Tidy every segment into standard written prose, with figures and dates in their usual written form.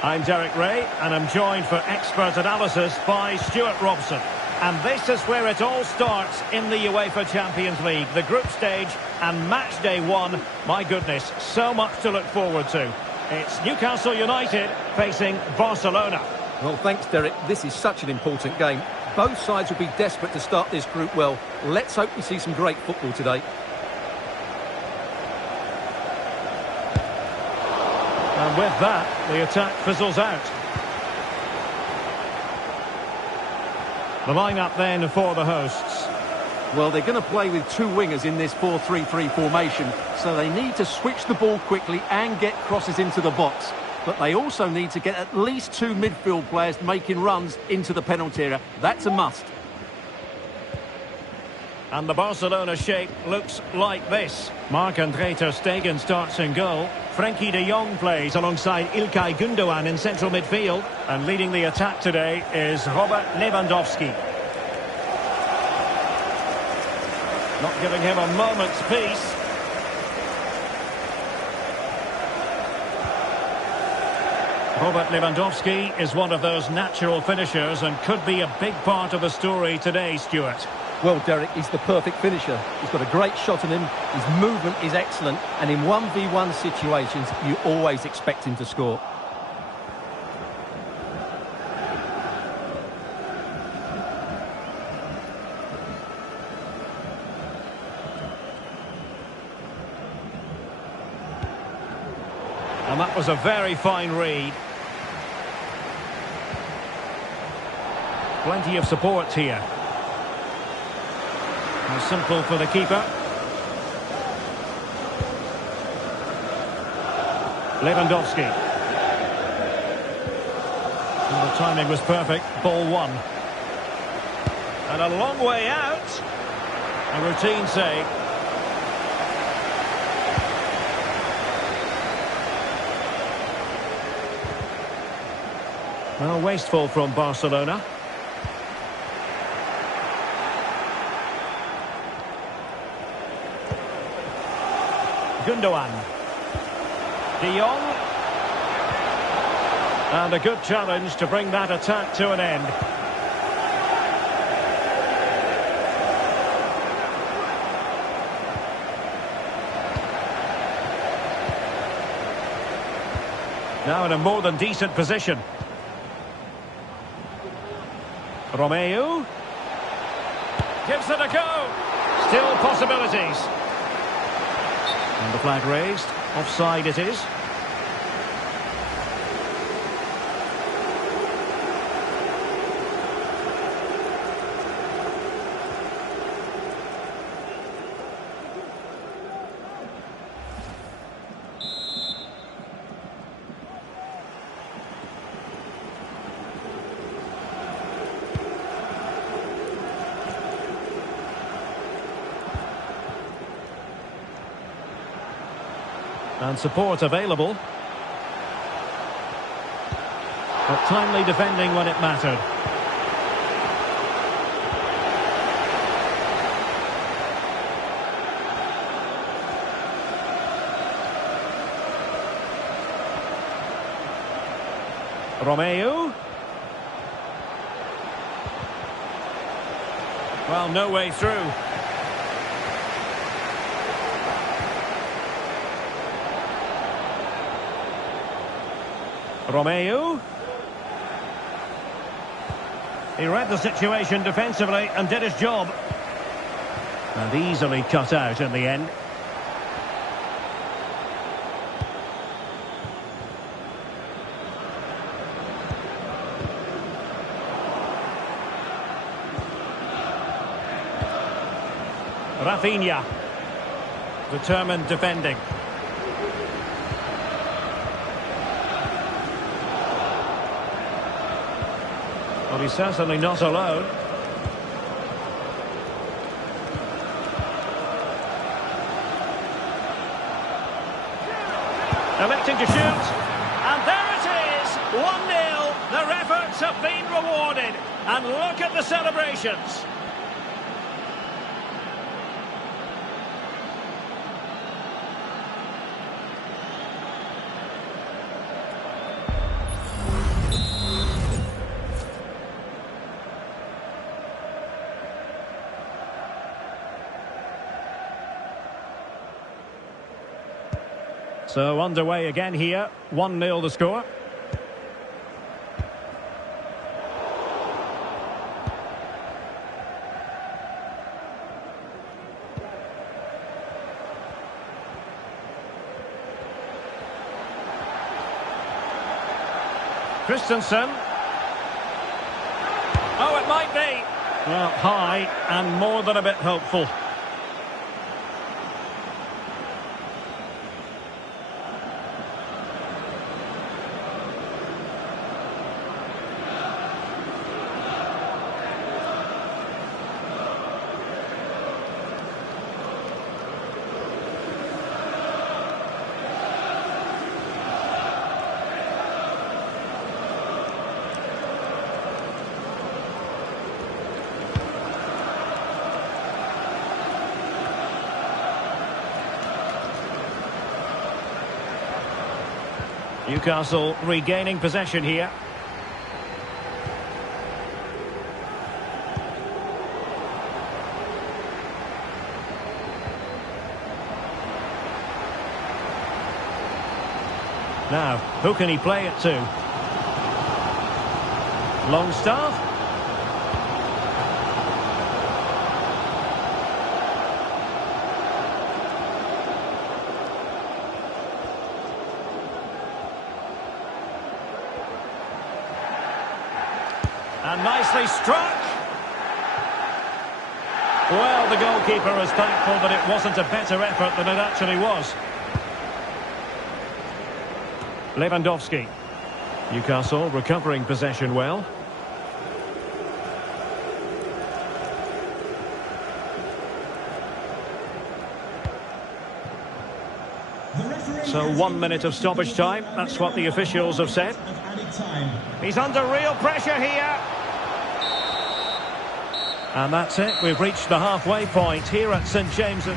I'm Derek Ray, and I'm joined for expert analysis by Stuart Robson. And this is where it all starts in the UEFA Champions League, the group stage and match day one. My goodness, so much to look forward to. It's Newcastle United facing Barcelona. Well, thanks, Derek. This is such an important game. Both sides will be desperate to start this group well. Let's hope we see some great football today. And with that, the attack fizzles out. The lineup then for the hosts. Well, they're going to play with two wingers in this 4-3-3 formation, so they need to switch the ball quickly and get crosses into the box. But they also need to get at least two midfield players making runs into the penalty area. That's a must. And the Barcelona shape looks like this. Marc-Andre ter Stegen starts in goal. Frenkie de Jong plays alongside İlkay Gündoğan in central midfield. And leading the attack today is Robert Lewandowski. Not giving him a moment's peace. Robert Lewandowski is one of those natural finishers and could be a big part of the story today, Stuart. Well, Derek, he's the perfect finisher. He's got a great shot on him, his movement is excellent, and in 1v1 situations, you always expect him to score. And that was a very fine read. Plenty of support here. How simple for the keeper. Lewandowski. And the timing was perfect. Ball one. And a long way out. A routine save. Well, wasteful from Barcelona. Gündoğan. De Jong. And a good challenge to bring that attack to an end. Now in a more than decent position. Romeu. Gives it a go. Still possibilities. And the flag raised. Offside it is. And support available. But timely defending when it mattered. Romeu. Well, no way through. Romeu. He read the situation defensively and did his job. And easily cut out in the end. Rafinha. Determined defending. Well, he's certainly not alone. Electing to shoot. And there it is! 1-0. Their efforts have been rewarded. And look at the celebrations. So underway again here. 1-0 the score. Christensen. Oh, it might be. Well, high and more than a bit hopeful. Newcastle regaining possession here. Now, who can he play it to? Longstaff. And nicely struck. Well, the goalkeeper is thankful that it wasn't a better effort than it actually was. Lewandowski. Newcastle recovering possession well. So 1 minute of stoppage time. That's what the officials have said. He's under real pressure here. And that's it. We've reached the halfway point here at St James's.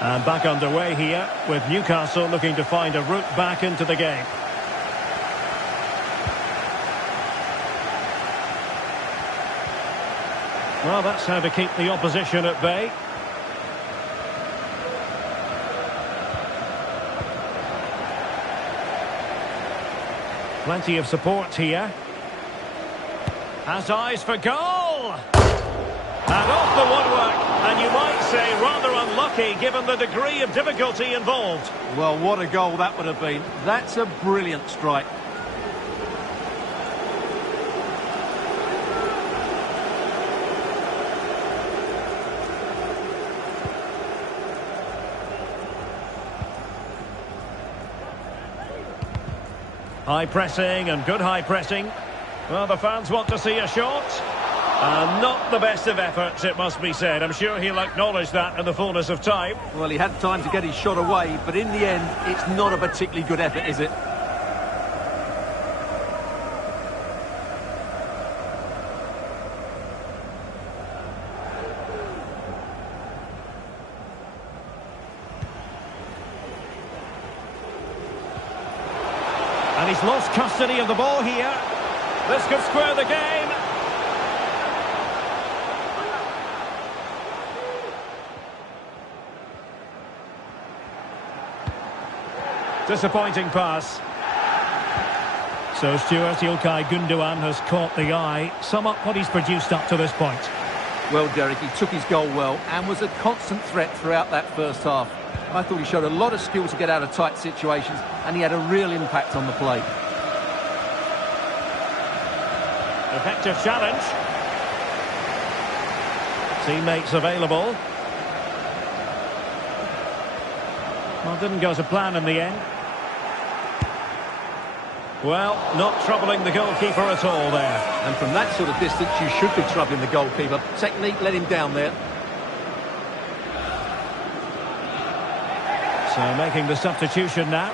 And back underway here with Newcastle looking to find a route back into the game. Well, that's how to keep the opposition at bay. Plenty of support here. Has eyes for goal! And off the woodwork. And you might say rather unlucky given the degree of difficulty involved. Well, what a goal that would have been. That's a brilliant strike. High pressing and good high pressing. Well, the fans want to see a shot. Not the best of efforts, it must be said. I'm sure he'll acknowledge that in the fullness of time. Well, he had time to get his shot away, but in the end, it's not a particularly good effort, is it? And he's lost custody of the ball here. This could square the game. Disappointing pass. So Stuart Ilkay Gundogan has caught the eye. Sum up what he's produced up to this point. Well, Derek, he took his goal well and was a constant threat throughout that first half. I thought he showed a lot of skill to get out of tight situations, and he had a real impact on the play. Effective challenge. Teammates available. Well, didn't go to plan in the end. Well, not troubling the goalkeeper at all there. And from that sort of distance, you should be troubling the goalkeeper. Technique let him down there. So making the substitution now.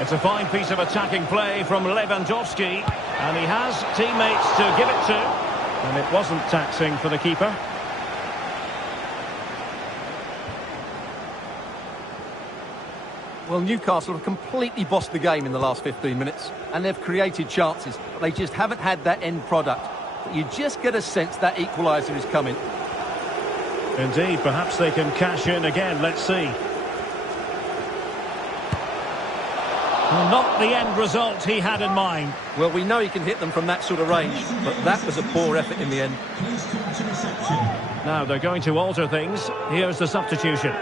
It's a fine piece of attacking play from Lewandowski, and he has teammates to give it to, and it wasn't taxing for the keeper. Well, Newcastle have completely bossed the game in the last 15 minutes, and they've created chances, but they just haven't had that end product. But you just get a sense that equaliser is coming. Indeed, perhaps they can cash in again, let's see. Well, not the end result he had in mind. Well, we know he can hit them from that sort of range, but that was a poor effort in the end. Now they're going to alter things. Here's the substitution.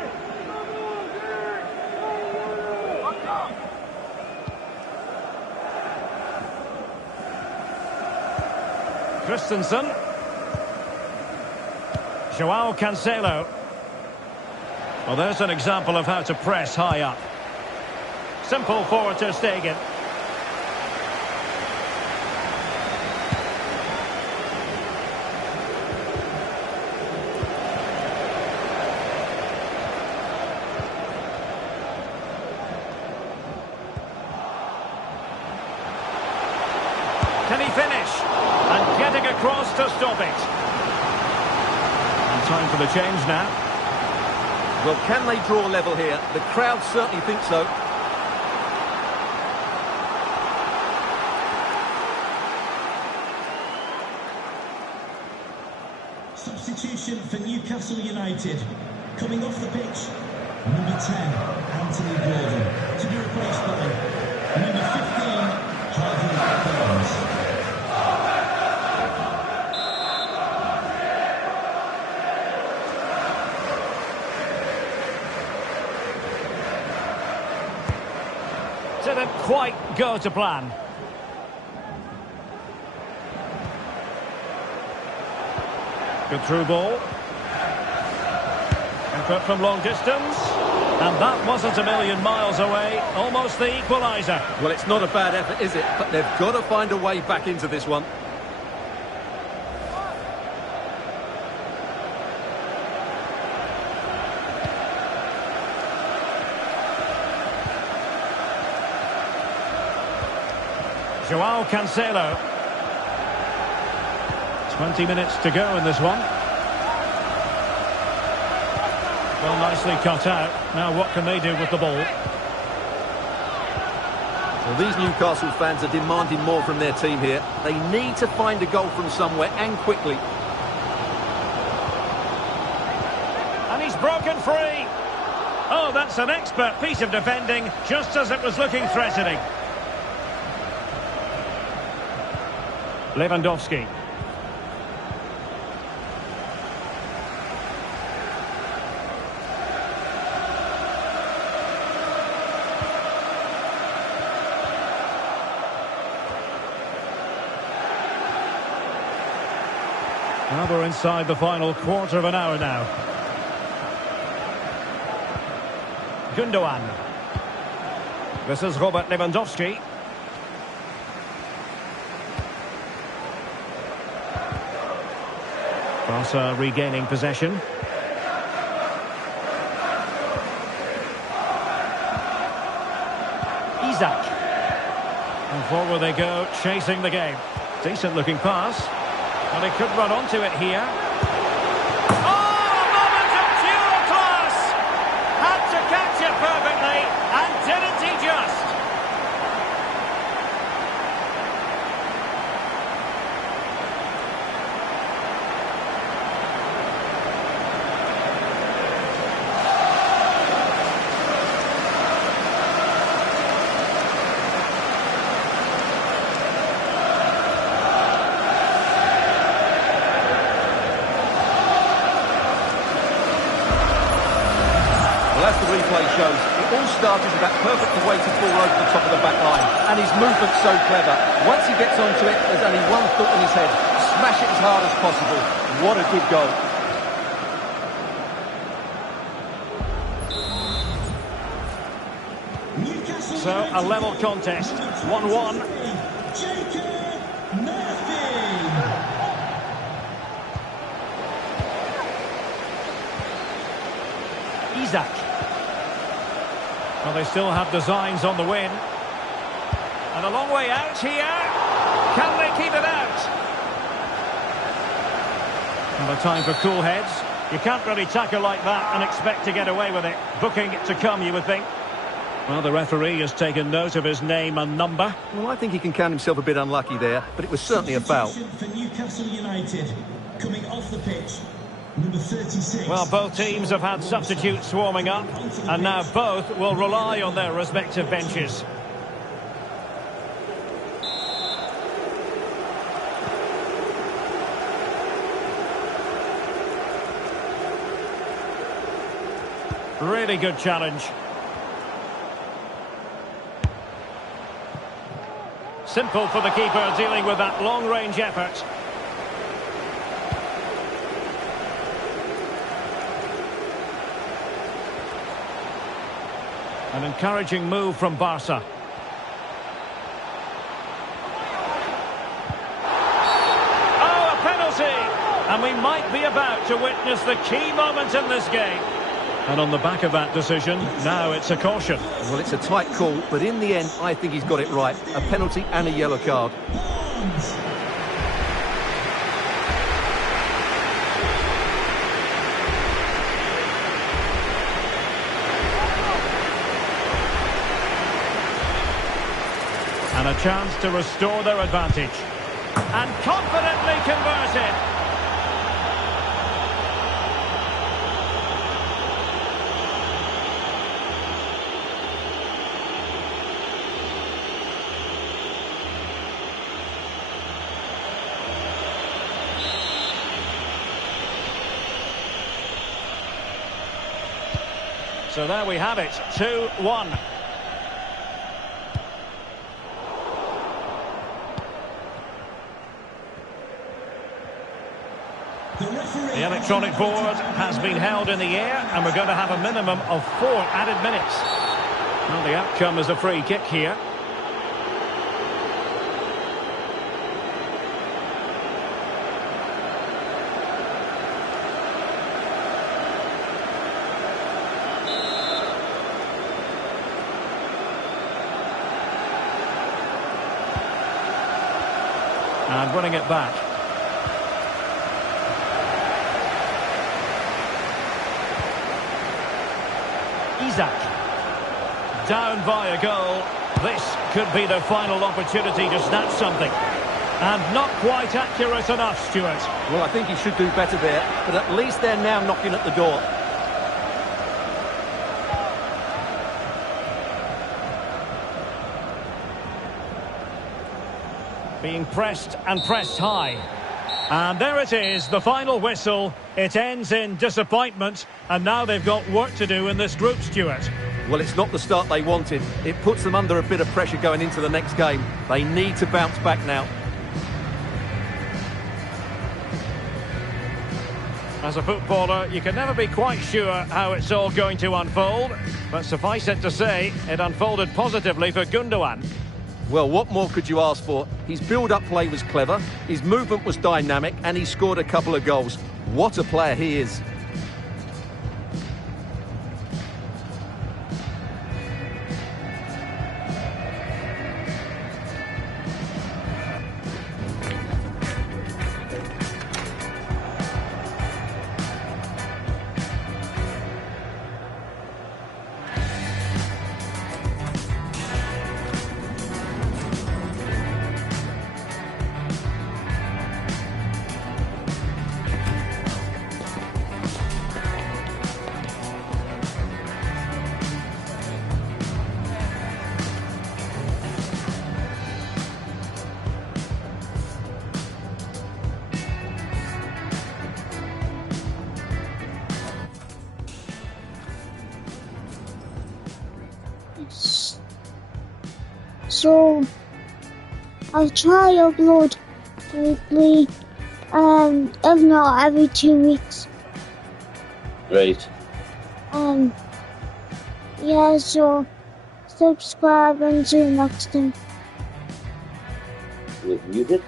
Christensen. Joao Cancelo. Well, there's an example of how to press high up. Simple for Ter Stegen. Can he finish? And getting across to stop it. And time for the change now. Well, can they draw level here? The crowd certainly think so. Substitution for Newcastle United. Coming off the pitch, number 10, Anthony Gordon, to be replaced by number 15, Harvey Barnes. Didn't quite go to plan. Good through ball. Input from long distance. And that wasn't a million miles away. Almost the equaliser. Well, it's not a bad effort, is it? But they've got to find a way back into this one. Joao Cancelo. 20 minutes to go in this one. Well, nicely cut out. Now what can they do with the ball? Well, these Newcastle fans are demanding more from their team here. They need to find a goal from somewhere, and quickly. And he's broken free. Oh, that's an expert piece of defending, just as it was looking threatening. Lewandowski. Well, we're inside the final quarter of an hour now. Gundogan. This is Robert Lewandowski. Barca regaining possession. Isak. And forward they go, chasing the game. Decent looking pass. Well, he could run onto it here. Oh, a moment of pure class! Had to catch it perfectly, and didn't he just? As the replay shows, it all started with that perfectly weighted ball over the top of the back line. And his movement's so clever. Once he gets onto it, there's only one thought in his head. Smash it as hard as possible. What a good goal. Newcastle So, a United, level contest, 1-1. Isaac. Well, they still have designs on the win. And a long way out here. Can they keep it out? And a time for cool heads. You can't really tackle like that and expect to get away with it. Booking to come, you would think. Well, the referee has taken note of his name and number. Well, I think he can count himself a bit unlucky there, but it was certainly a foul. For Newcastle United, coming off the pitch, number 36. Well, both teams have had substitutes warming up, and now both will rely on their respective benches. Really good challenge. Simple for the keeper dealing with that long-range effort. An encouraging move from Barca. Oh, a penalty! And we might be about to witness the key moment in this game. And on the back of that decision, now it's a caution. Well, it's a tight call, but in the end, I think he's got it right. A penalty and a yellow card. And a chance to restore their advantage. And confidently converted. So there we have it, 2-1. The electronic board has been held in the air, and we're going to have a minimum of 4 added minutes. Well, the outcome is a free kick here. And winning it back. Isaac. Down by a goal. This could be the final opportunity to snatch something. And not quite accurate enough, Stuart. Well, I think he should do better there, but at least they're now knocking at the door. Being pressed and pressed high. And there it is, the final whistle. It ends in disappointment, and now they've got work to do in this group, Stuart. Well, it's not the start they wanted. It puts them under a bit of pressure going into the next game. They need to bounce back now. As a footballer, you can never be quite sure how it's all going to unfold, but suffice it to say, it unfolded positively for Gundogan. Well, what more could you ask for? His build-up play was clever, his movement was dynamic, and he scored a couple of goals. What a player he is. so I'll try upload weekly, if not every 2 weeks. Great. Yeah, so subscribe and see you next time. With music?